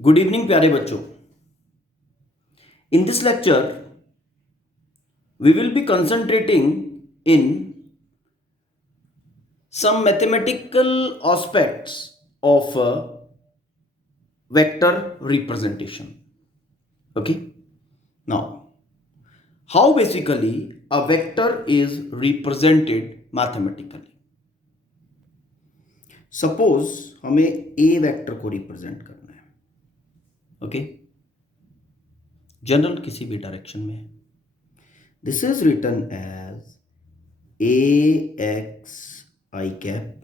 Good evening प्यारे बच्चों। In this lecture we will be concentrating in some mathematical aspects of vector representation. Okay, now how basically a vector is represented mathematically. Suppose हमें a vector को represent करना है, okay, general किसी भी direction में है. This is written as ax I cap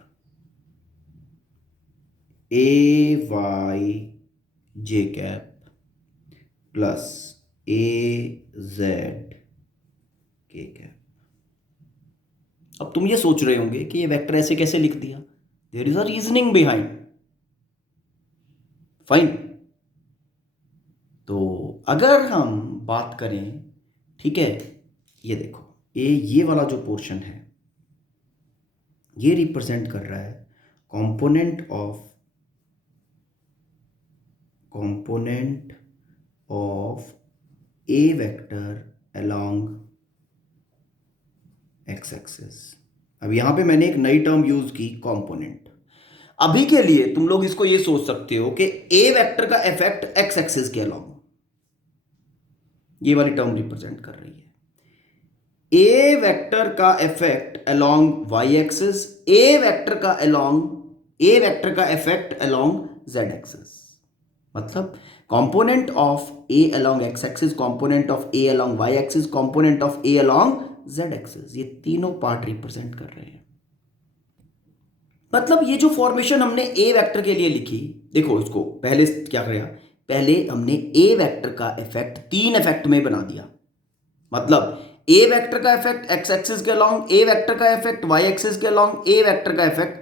ay j cap plus az k cap. अब तुम ये सोच रहे होंगे कि ये वेक्टर ऐसे कैसे लिख दिया. There is a reasoning behind. Fine. तो अगर हम बात करें, ठीक है, ये देखो, ये वाला जो पोर्शन है ये रिप्रेजेंट कर रहा है component of a vector along x axis. अब यहां पे मैंने एक नई टर्म यूज की, कंपोनेंट. अभी के लिए तुम लोग इसको ये सोच सकते हो कि ए वेक्टर का इफेक्ट एक्स एक्सिस के अलोंग, ये वाली टर्म रिप्रेजेंट कर रही है ए वेक्टर का effect along Y axis, A vector का इफेक्ट अलोंग जेड एक्सिस. मतलब component of A along x axis, component of A along Y axis, component of A along Z axis, ये तीनों part represent कर रहे हैं. मतलब ये जो फॉर्मेशन हमने ए वेक्टर के लिए लिखी, देखो इसको पहले क्या किया, पहले हमने ए वेक्टर का इफेक्ट तीन इफेक्ट में बना दिया. मतलब ए वेक्टर का इफेक्ट एक्स एक्सिस के अलोंग, ए वेक्टर का इफेक्ट वाई एक्सिस के अलोंग, ए वेक्टर का इफेक्ट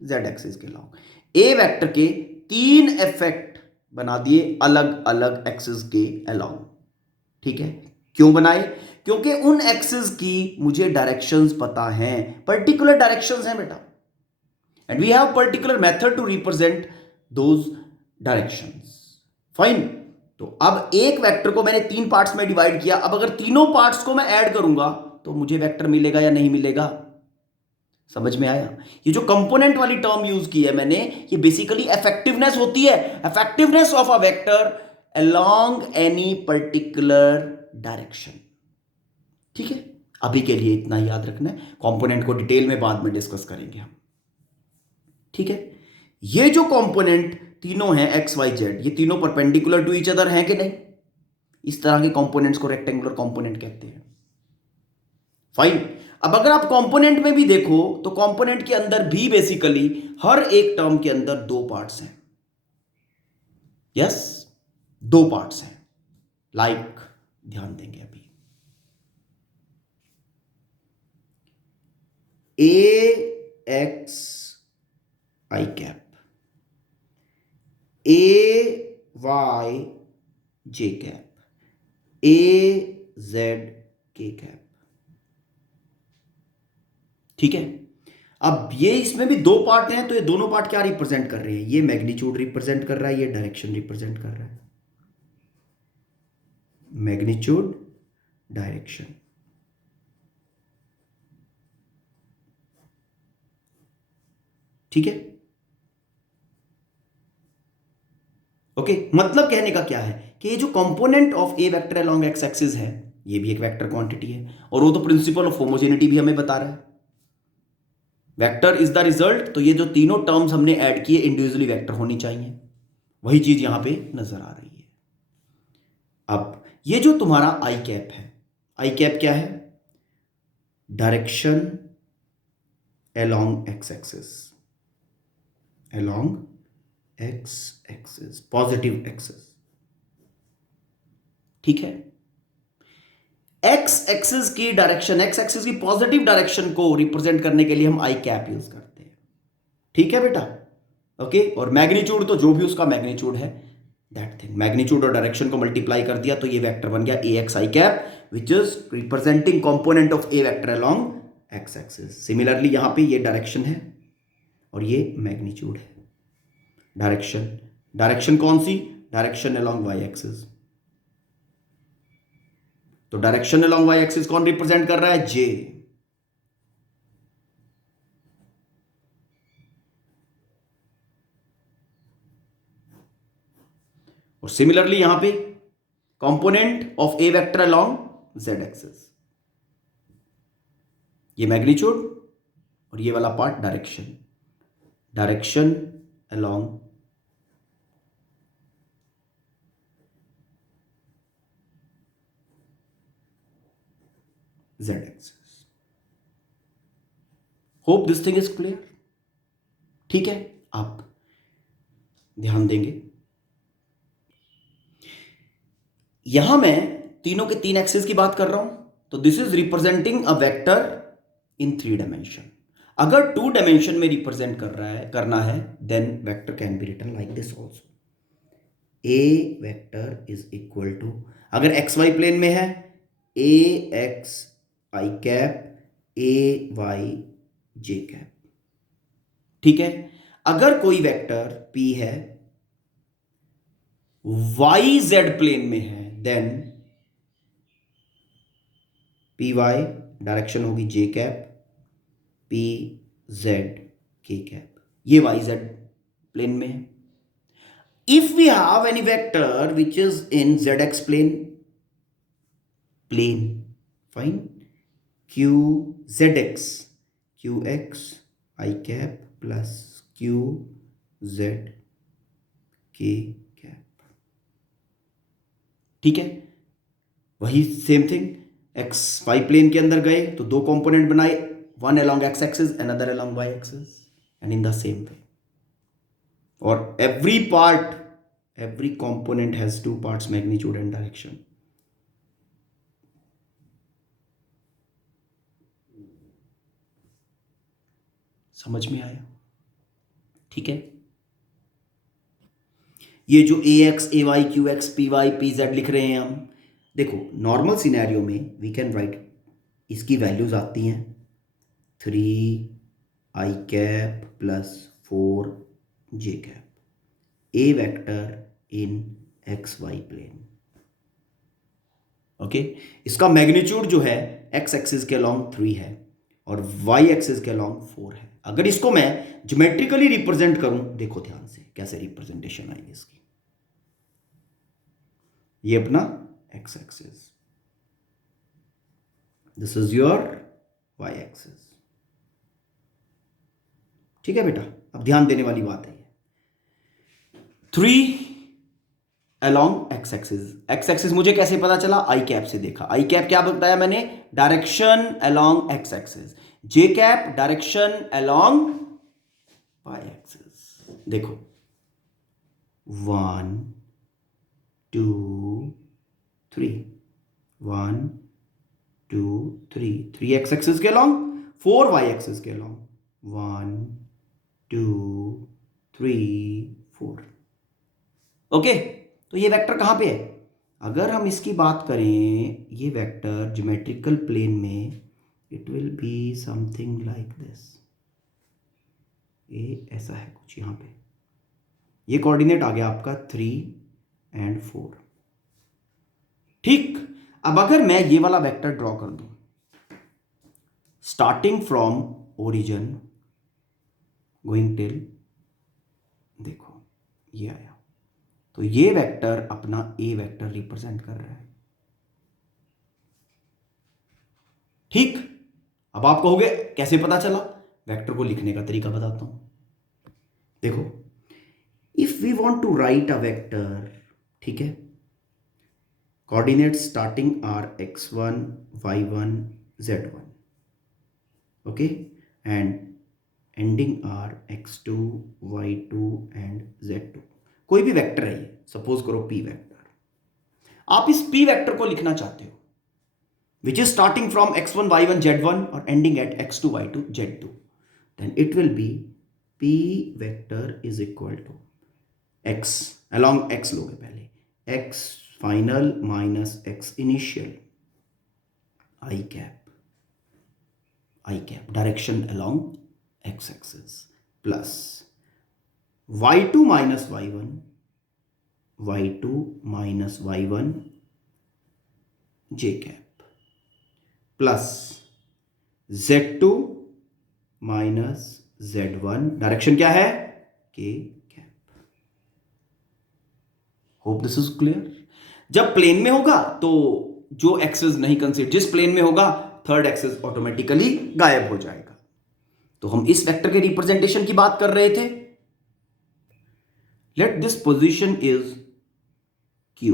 जेड एक्सिस के अलोंग. ए वेक्टर के तीन इफेक्ट बना दिए अलग अलग एक्सिस के अलोंग. ठीक है, क्यों बनाए? क्योंकि उन एक्सिस की मुझे डायरेक्शंस पता हैं, पर्टिकुलर डायरेक्शंस हैं बेटा, and we have particular method to represent those directions. Fine. तो अब एक वेक्टर को मैंने तीन पार्ट्स में डिवाइड किया. अब अगर तीनों पार्ट्स को मैं ऐड करूंगा तो मुझे वेक्टर मिलेगा या नहीं मिलेगा? समझ में आया? ये जो कंपोनेंट वाली टर्म यूज की है मैंने, ये बेसिकली इफेक्टिवनेस होती है, effectiveness of a vector along any particular direction. ठीक है, अभी के लिए इतना याद रखना है, कंपोनेंट को डिटेल में बाद में डिस्कस करेंगे हम. ठीक है, ये जो कंपोनेंट तीनों हैं एक्स वाई जेड, ये तीनों परपेंडिकुलर टू ईच अदर हैं कि नहीं? इस तरह के कंपोनेंट्स को रेक्टेंगुलर कंपोनेंट कहते हैं. फाइन. अब अगर आप कंपोनेंट में भी देखो तो कंपोनेंट के अंदर भी बेसिकली हर एक टर्म के अंदर दो पार्ट्स हैं. यस, दो पार्ट्स हैं. लाइक ध्यान देंगे अभी, ए X I cap, A Y J cap, A Z के कैप. ठीक है, अब ये इसमें भी दो पार्ट हैं, तो ये दोनों पार्ट क्या रिप्रेजेंट कर रहे हैं? ये मैग्नीट्यूड रिप्रेजेंट कर रहा है, ये डायरेक्शन रिप्रेजेंट कर रहा है. Magnitude, direction. ठीक है, ओके. मतलब कहने का क्या है कि ये जो component of a vector along x axis है, ये भी एक वेक्टर क्वांटिटी है, और वो तो प्रिंसिपल ऑफ होमोजेनिटी भी हमें बता रहा है. Vector is the result. तो ये जो तीनों टर्म्स हमने ऐड किए इंडिविजुअली वेक्टर होनी चाहिए, वही चीज यहां पे नजर आ रही है. अब ये जो तुम्हारा आई कैप है, आई कैप क्या है? Direction along x axis, along x axis, positive axis. ठीक है, एक्स एक्सिस की डायरेक्शन, एक्स एक्सिस की पॉजिटिव डायरेक्शन को रिप्रेजेंट करने के लिए हम आई कैप यूज करते हैं. ठीक है बेटा, ओके. और मैग्नीट्यूड तो जो भी उसका मैग्नीट्यूड है, दैट थिंग, मैग्नीट्यूड और डायरेक्शन को मल्टीप्लाई कर दिया तो ये वेक्टर बन गया a X I cap, which is representing component of a vector along x axis. Similarly यहां पे ये डायरेक्शन है और ये मैग्नीट्यूड है. डायरेक्शन, डायरेक्शन कौन सी? Direction along Y axis. तो डायरेक्शन अलोंग वाई एक्सिस कौन रिप्रेजेंट कर रहा है? जे। और सिमिलरली यहां पे component of a vector along Z axis, ये मैग्नीट्यूड और ये वाला part direction, direction along Z axis. Hope this thing is clear. ठीक है, आप ध्यान देंगे। यहां मैं तीनों के तीन एक्सिस की बात कर रहा हूं, तो this is representing a vector in 3 dimension. अगर 2 डायमेंशन में रिप्रेजेंट करना है then vector can be written like this also. A vector is equal to, अगर एक्स वाई प्लेन में है, A X I cap A Y J cap. ठीक है, अगर कोई वेक्टर पी है वाई जेड प्लेन में है देन पी वाई डायरेक्शन होगी जे कैप पी जेड के कैप, ये वाई जेड प्लेन में है। If we have any vector which is in z x plane fine, q z x, q x I cap plus q z के cap. ठीक है, वही same thing, x Y plane के अंदर गए तो 2 कंपोनेंट बनाए, one along x axis another along y axis and in the same way, और every component has 2 parts, magnitude and direction। समझ में आया? ठीक है, ये जो A X A Y Q X P Y P Z लिख रहे हैं हम, देखो नॉर्मल सिनेरियो में वी कैन राइट, इसकी वैल्यूज आती हैं 3 आई cap plus 4 J cap, a vector in X Y plane. Okay, इसका मैग्नीट्यूड जो है एक्स एक्सिस के अलोंग 3 है और वाई एक्सिस के अलोंग 4 है। अगर इसको मैं ज्योमेट्रिकली रिप्रेजेंट करूं, देखो ध्यान से कैसे रिप्रेजेंटेशन आएगी इसकी। ये अपना x axis, this is your y axis. ठीक है बेटा, अब ध्यान देने वाली बात है, 3 along X axis. X axis मुझे कैसे पता चला? आई कैप से देखा। आई कैप क्या बताया मैंने? Direction along X axis. J cap direction along Y axis. देखो 1 2 3, 1 2 3, 3 एक्स एक्सिस के along, 4 वाई एक्सिस के along, 1 2 3 4। ओके, तो ये वेक्टर कहां पे है? अगर हम इसकी बात करें, ये वेक्टर ज्योमेट्रिकल प्लेन में it will be something like this. ये ऐसा है कुछ यहां पे, ये कोऑर्डिनेट आ गया आपका 3 और 4। ठीक, अब अगर मैं ये वाला वेक्टर ड्रॉ कर दूं, starting from origin going till, देखो ये आया, तो ये वेक्टर अपना ए वेक्टर रिप्रेजेंट कर रहा है। ठीक, अब आप कहोगे कैसे पता चला? वेक्टर को लिखने का तरीका बताता हूं। देखो, if we want to write a vector, ठीक है, coordinates starting are x1 y1 z1, okay, and ending are x2 y2 and z2। कोई भी वेक्टर है ये, सपोज करो p वेक्टर। आप इस p वेक्टर को लिखना चाहते हो which is starting from x1 y1 z1 और ending at x2 y2 z2, then it will be p vector is equal to x along x लोगे पहले, x final minus x initial I cap direction along x axis plus y2 minus y1 y2 minus y1 j cap plus z2 minus z1, direction क्या है k cap. Hope this is clear. जब plane में होगा तो जो access नहीं consider, जिस plane में होगा थर्ड एक्सेस ऑटोमेटिकली गायब हो जाएगा। तो हम इस वेक्टर के रिप्रेजेंटेशन की बात कर रहे थे। Let this position is q,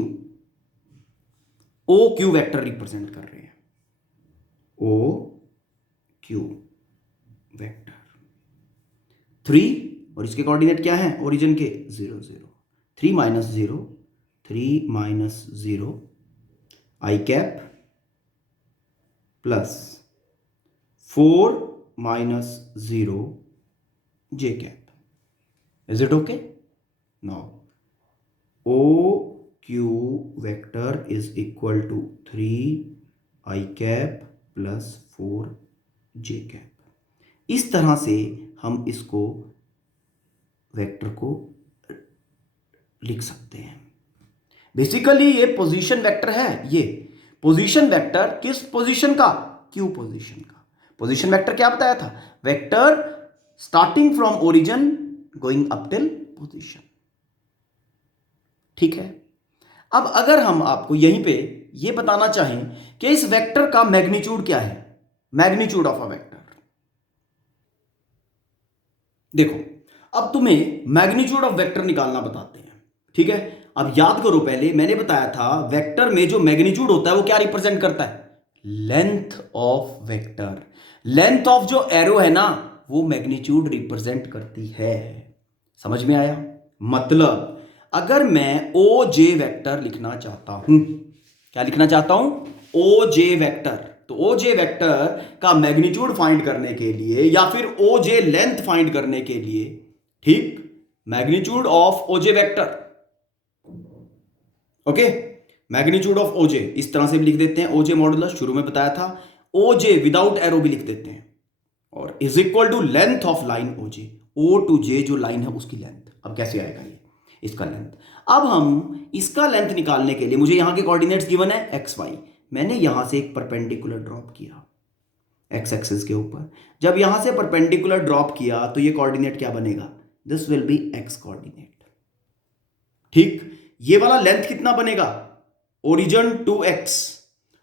o q vector represent कर रहे हैं, o q वेक्टर 3, और इसके कोऑर्डिनेट क्या है ओरिजिन के 0 0, 3 minus 0, 3 minus 0 i cap plus 4 minus 0 j cap. Is it okay? Now O Q vector is equal to 3 I cap plus 4 J cap. इस तरह से हम इसको वेक्टर को लिख सकते हैं। बेसिकली ये पोजीशन वेक्टर है। ये पोजीशन वेक्टर किस पोजीशन का? क्यू पोजीशन का। पोजीशन वेक्टर क्या बताया था? Vector starting from origin going up till position. ठीक है। अब अगर हम आपको यहीं पे ये बताना चाहें कि इस वेक्टर का मैग्नीट्यूड क्या है, मैग्नीट्यूड ऑफ अ वेक्टर, देखो अब तुम्हें मैग्नीट्यूड ऑफ वेक्टर निकालना बताते हैं। ठीक है। अब याद करो, पहले मैंने बताया था वेक्टर में जो मैग्नीट्यूड होता है वो क्या रिप्रेजेंट करता है? Length of vector. Length of जो एरो है ना वो मैग्नीट्यूड रिप्रेजेंट करती है। समझ में आया? मतलब अगर मैं ओ जे वेक्टर लिखना चाहता हूं, क्या लिखना चाहता हूं? ओ जे वेक्टर। तो ओ जे वेक्टर का मैग्नीट्यूड फाइंड करने के लिए या फिर ओ जे लेंथ फाइंड करने के लिए, ठीक, magnitude of O J vector, okay, magnitude of OJ इस तरह से भी लिख देते हैं, ओजे मॉडुलस शुरू में बताया था, ओजे विदाउट एरो भी लिख देते हैं, और is equal to length of line OJ, O to जे जो लाइन है उसकी लेंथ। अब कैसे आएगा ये? इसका लेंथ। अब हम इसका लेंथ निकालने के लिए, मुझे यहां के कोऑर्डिनेट्स गिवन है एक्स वाई, मैंने यहां से एक परपेंडिकुलर ड्रॉप किया एक्स एक्सिस के ऊपर। जब यहां से परपेंडिकुलर ड्रॉप किया तो ये कोऑर्डिनेट क्या बनेगा? This will be x coordinate. ठीक, ये वाला लेंथ कितना बनेगा? Origin to x,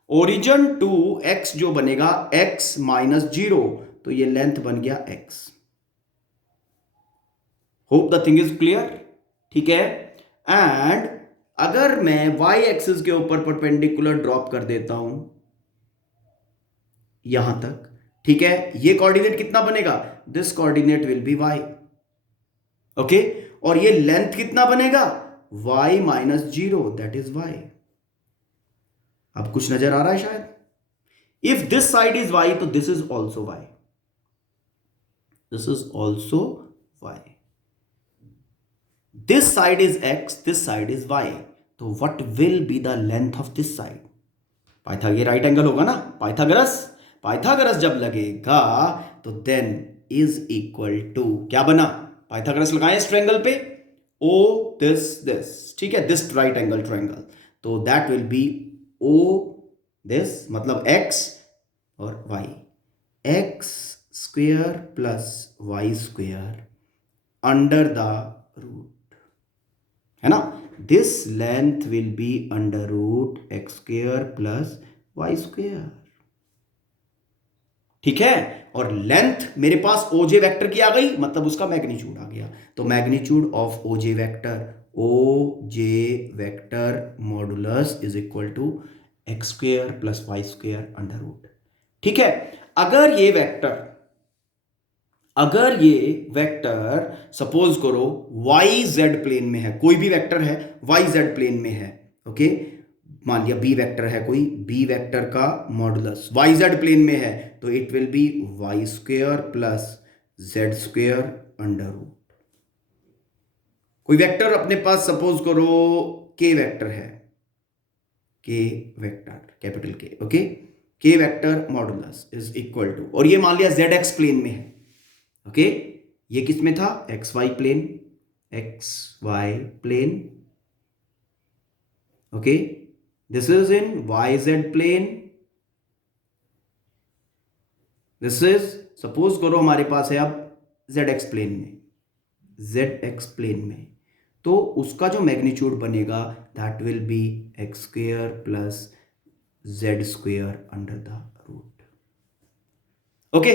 origin to x जो बनेगा एक्स माइनस 0, तो ये लेंथ बन गया x. Hope the thing is clear. ठीक है। एंड अगर मैं y एक्सिस के ऊपर परपेंडिकुलर ड्रॉप कर देता हूं यहां तक, ठीक है, ये कोऑर्डिनेट कितना बनेगा? This coordinate will be y, okay, और ये लेंथ कितना बनेगा? y minus 0, that is y। अब कुछ नजर आ रहा है शायद? If this side is y तो this is also y, this is also y, this side is x, this side is y, तो what will be the length of this side? ये right angle होगा ना, Pythagoras जब लगेगा तो then is equal to क्या बना? Pythagoras लगाए इस ट्रायंगल पे, ओ दिस, ठीक है, दिस राइट एंगल ट्रायंगल, तो that will be O this, मतलब x और y, x square plus y square under the root, है ना, this length will be under root x square plus y square. ठीक है। और लेंथ मेरे पास ओजे वेक्टर की आ गई, मतलब उसका मैग्नीट्यूड आ गया, तो magnitude of OJ vector, O J vector modulus is equal to x square plus y square under root. ठीक है। अगर ये वेक्टर सपोज करो वाई जेड प्लेन में है, कोई भी वेक्टर है वाई जेड प्लेन में है, ओके, मान लिया बी वेक्टर है, कोई बी वेक्टर का मॉडुलस वाई जेड प्लेन में है, तो it will be y square plus z square under root. कोई वेक्टर अपने पास सपोज करो के वेक्टर है, K vector capital K, okay, K vector modulus is equal to, और ये मान लिया जेड एक्स प्लेन में है, ओके, ये किस में था? X Y plane, x Y plane, okay, this is in y Z plane, this is, suppose करो हमारे पास है अब जेड एक्स प्लेन में, जेड एक्स प्लेन में, तो उसका जो मैग्नीट्यूड बनेगा that will be x square plus z square under the root. Okay,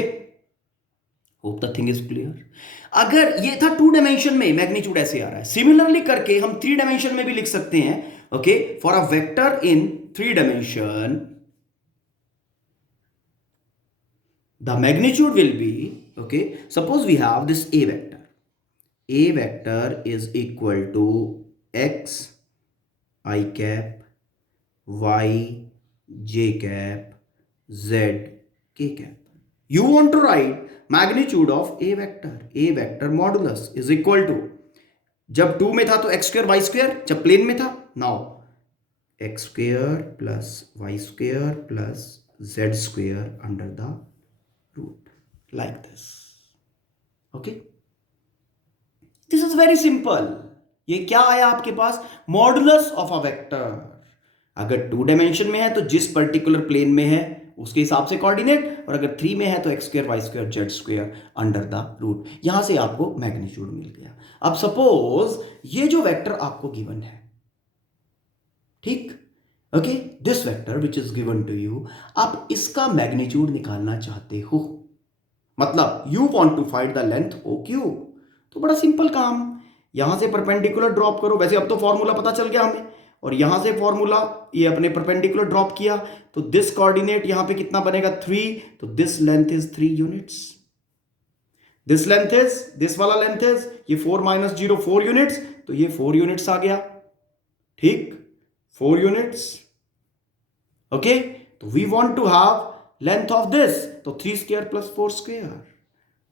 hope the thing is clear. अगर ये था 2 डायमेंशन में, मैग्नीट्यूड ऐसे आ रहा है, सिमिलरली करके हम 3 डायमेंशन में भी लिख सकते हैं। Okay, for a vector in 3 dimension the magnitude will be, okay, suppose we have this a vector is equal to x I cap y j cap z k cap. You want to write magnitude of a vector modulus is equal to, जब 2 में था तो x square y square, जब plane में था now x square plus y square plus z square under the root, like this. Okay, this is very simple. ये क्या आया आपके पास, मॉडुलस ऑफ अ वेक्टर। अगर 2 डायमेंशन में है तो जिस पर्टिकुलर प्लेन में है उसके हिसाब से कोऑर्डिनेट, और अगर 3 में है तो x square y square z square under the root. यहां से आपको मैग्नीट्यूड मिल गया। अब सपोज ये जो वेक्टर आपको गिवन है, ठीक, okay, this vector which is given to you, आप इसका मैग्नीट्यूड निकालना चाहते हो, मतलब you want to find the length O Q. तो बड़ा सिंपल काम, यहां से परपेंडिकुलर ड्रॉप करो, वैसे अब तो फॉर्मूला पता चल गया हमें, और यहां से फॉर्मूला ये अपने परपेंडिकुलर ड्रॉप किया, तो दिस कोऑर्डिनेट यहां पे कितना बनेगा 3, तो this length is 3 units, this length is, this वाला लेंथ इज, ये 4 माइनस 0 4 यूनिट्स, तो ये 4 यूनिट्स आ गया, ठीक, 4 यूनिट्स। ओके, तो we want to have length of this, तो 3 square plus 4 square,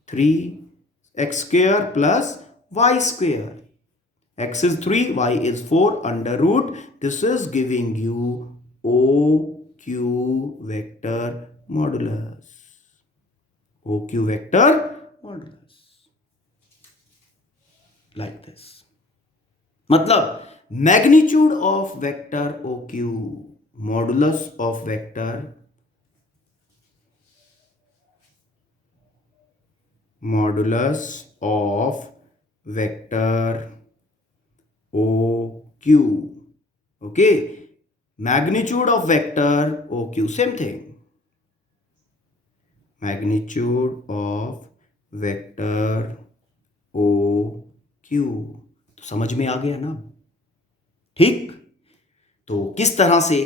3 x square plus Y square, x is 3, y is 4 under root, this is giving you OQ vector modulus, OQ vector modulus, like this. मतलब magnitude of vector OQ, modulus of vector, modulus of vector OQ, okay, magnitude of vector OQ, same thing, magnitude of vector OQ। तो समझ में आ गया ना, ठीक, तो किस तरह से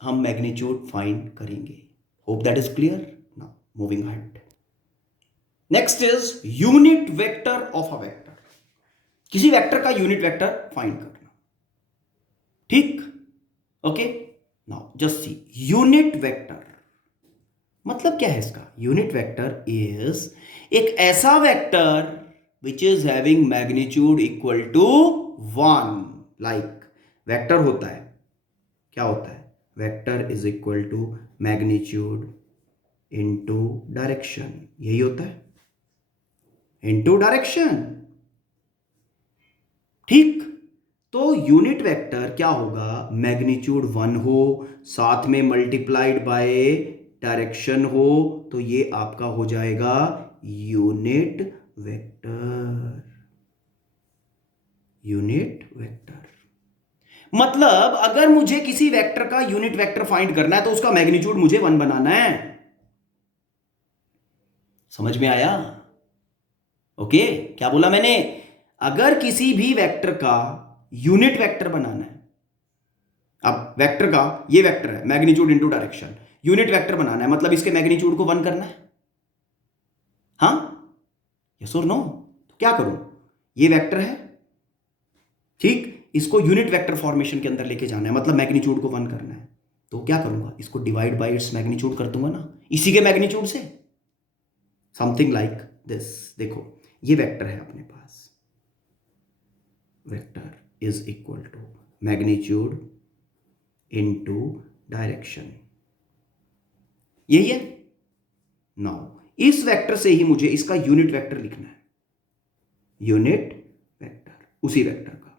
हम मैग्नीट्यूड फाइंड करेंगे, hope that is clear. Now moving ahead, next is unit vector of a vector, किसी वेक्टर का यूनिट वेक्टर फाइंड करना, ठीक, okay. Now just see, unit vector मतलब क्या है इसका, यूनिट वेक्टर इज एक ऐसा vector which is having magnitude equal to 1, like vector होता है, क्या होता है, vector is equal to magnitude into direction, यही होता है, इनटू डायरेक्शन, ठीक। तो यूनिट वेक्टर क्या होगा, मैग्नीट्यूड 1 हो, साथ में मल्टीप्लाइड बाय डायरेक्शन हो, तो ये आपका हो जाएगा यूनिट वेक्टर, यूनिट वेक्टर। मतलब अगर मुझे किसी वेक्टर का यूनिट वेक्टर फाइंड करना है तो उसका मैग्नीट्यूड मुझे 1 बनाना है, समझ में आया, ओके। क्या बोला मैंने, अगर किसी भी वेक्टर का यूनिट वेक्टर बनाना है, अब वेक्टर का ये वेक्टर है magnitude into direction, unit vector बनाना है, मतलब इसके मैग्नीट्यूड को 1 करना है, हाँ, यस और नो। तो क्या करूं, ये वेक्टर है, ठीक, इसको यूनिट वेक्टर फॉर्मेशन के अंदर लेके जाना है, मतलब मैग्नीट्यूड को 1 करना है, तो क्या करूंगा, इसको डिवाइड बाय इट्स मैग्नीट्यूड कर दूंगा ना, इसी के मैग्नीट्यूड से, समथिंग लाइक दिस। देखो ये वेक्टर है अपने पास, vector is equal to magnitude into direction, यही है। नाउ इस वेक्टर से ही मुझे इसका यूनिट वेक्टर लिखना है, यूनिट वेक्टर उसी वेक्टर का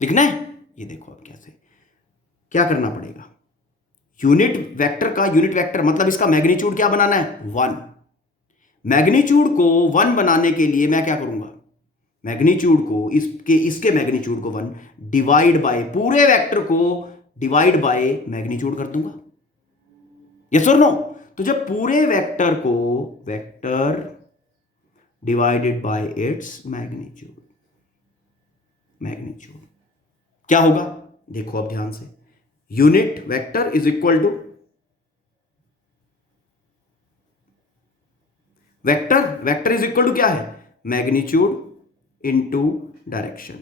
लिखना है, ये देखो अब कैसे, क्या करना पड़ेगा, यूनिट वेक्टर मतलब इसका मैग्नीट्यूड क्या बनाना है, 1। मैग्नीट्यूड को 1 बनाने के लिए मैं क्या करूंगा, मैग्नीट्यूड को इसके मैग्नीट्यूड को 1 डिवाइड बाय, पूरे वेक्टर को डिवाइड बाय मैग्नीट्यूड कर दूंगा, यस और नो। तो जब पूरे वेक्टर को vector divided by its magnitude क्या होगा, देखो अब ध्यान से, unit vector is equal to vector is equal to क्या है, मैग्नीट्यूड इनटू डायरेक्शन,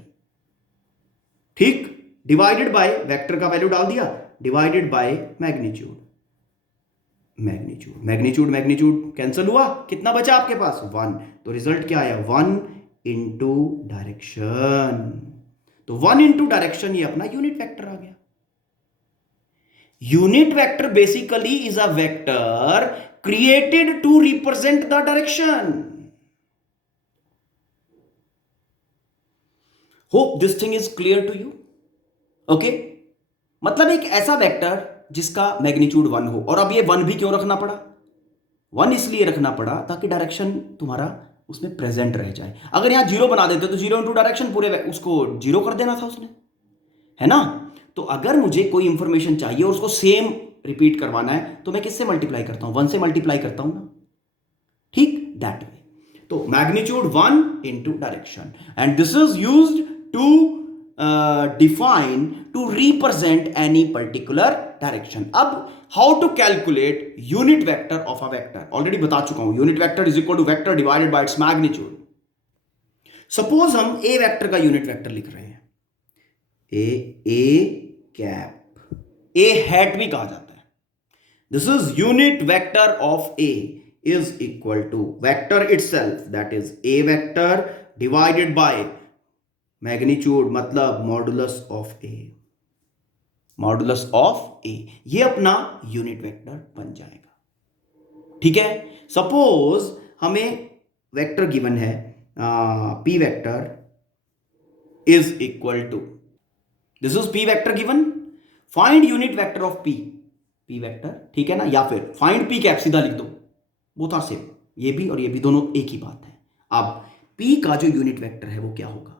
ठीक, डिवाइडेड बाय, वेक्टर का वैल्यू डाल दिया, डिवाइडेड बाय मैग्नीट्यूड कैंसिल हुआ, कितना बचा आपके पास, 1। तो रिजल्ट क्या आया, 1 इंटू डायरेक्शन। तो 1 इंटू डायरेक्शन ये अपना यूनिट वेक्टर आ गया। Unit vector basically is a vector created to represent the direction. Hope this thing is clear to you. Okay, मतलब एक ऐसा वेक्टर जिसका मैग्नीट्यूड 1 हो। और अब ये 1 भी क्यों रखना पड़ा, 1 इसलिए रखना पड़ा ताकि डायरेक्शन तुम्हारा उसमें प्रेजेंट रह जाए। अगर यहां 0 बना देते तो 0 इंटू डायरेक्शन पूरे उसको 0 कर देना था उसने, है ना। तो अगर मुझे कोई इंफॉर्मेशन चाहिए और उसको सेम रिपीट करवाना है तो मैं किससे मल्टीप्लाई करता हूं, 1 से मल्टीप्लाई करता हूं ना, ठीक, दैट वे। तो magnitude 1 into direction, and this is used to define to represent any particular direction. अब how to calculate unit vector of a vector, already बता चुका हूं, unit vector is equal to vector divided by its magnitude. Suppose हम a vector का unit vector लिख रहे हैं, a cap, a hat भी कहा जाता है। This is unit vector of a is equal to vector itself, that is a vector divided by magnitude मतलब मॉडुलस ऑफ ए, ये अपना यूनिट वेक्टर बन जाएगा, ठीक है। सपोज हमें वेक्टर गिवन है P vector is equal to, this is P vector given, find unit vector of P vector, ठीक है ना, या फिर फाइंड पी कैप, सीधा लिख दो, बोथ आर सेम, ये भी और ये भी दोनों एक ही बात है। अब पी का जो यूनिट वेक्टर है वो क्या होगा,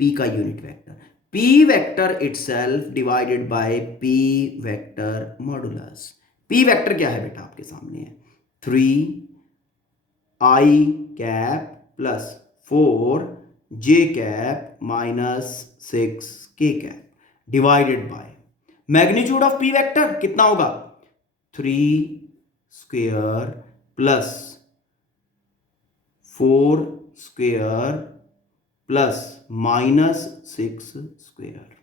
P का unit vector, P vector itself divided by P vector modulus. P vector क्या है बेटा, आपके सामने है 3i cap plus 4j cap minus 6k cap divided by magnitude of P vector कितना होगा, 3 square plus 4 square plus minus 6 square.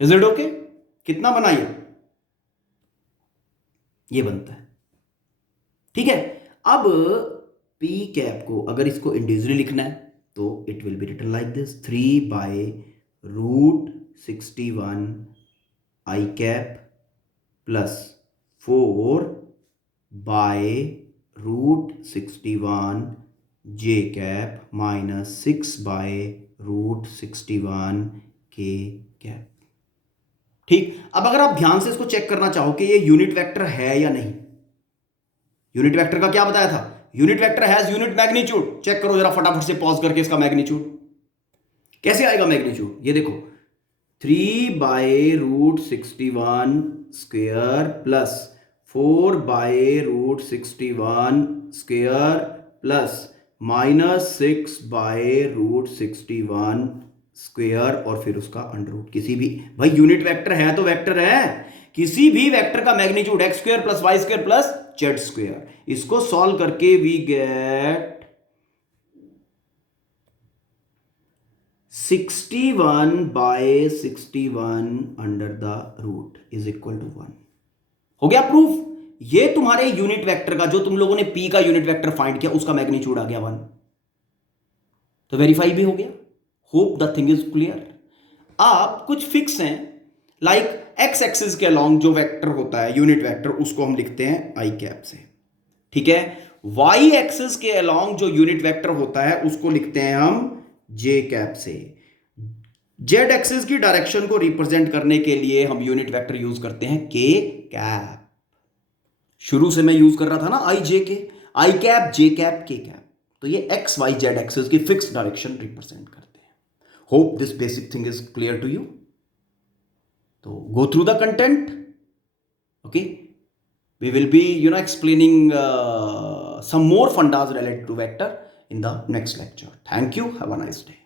Is it okay, कितना बनाइए, ये बनता है, ठीक है। अब P कैप को अगर इसको इंडिविजुअली लिखना है तो it will be written like this, 3/√61 i cap plus 4/√61 j cap minus 6/√61 k cap, ठीक। अब अगर आप ध्यान से इसको चेक करना चाहो कि ये यूनिट वेक्टर है या नहीं, यूनिट वेक्टर का क्या बताया था, unit vector has unit magnitude. Check करो जरा फटाफट से पॉज करके इसका मैग्नीट्यूड कैसे आएगा, मैग्नीट्यूड ये देखो 3/√61 square plus 4/√61 square plus minus 6/√61 square और फिर उसका अंडर रूट। किसी भी भाई यूनिट वेक्टर है तो वेक्टर है, किसी भी वेक्टर का magnitude x square plus Y square plus Z square. इसको सॉल्व करके we get 61/61 under the root is equal to 1। हो गया प्रूफ, ये तुम्हारे यूनिट वेक्टर का, जो तुम लोगों ने P का यूनिट वेक्टर फाइंड किया उसका मैग्नीट्यूड आ गया 1, तो वेरीफाई भी हो गया। Hope the thing is clear. आप कुछ फिक्स हैं, लाइक एक्स एक्सिस के अलोंग जो वेक्टर होता है यूनिट वेक्टर, उसको हम लिखते हैं आई कैप से, ठीक है। वाई एक्सिस के अलोंग जो यूनिट वेक्टर होता है उसको लिखते हैं हम जे कैप से। जेड एक्सिस की डायरेक्शन को रिप्रेजेंट करने के लिए हम यूनिट वेक्टर यूज करते हैं के कैप। शुरू से मैं यूज कर रहा था ना I J K, I cap, J cap, K cap. तो ये एक्स वाई जेड एक्सिस की फिक्स डायरेक्शन रिप्रेजेंट करते हैं। Hope this basic thing is clear to you. तो go through the content. Okay, we will be explaining some more fundas related to vector in the next lecture. Thank you, have a nice day.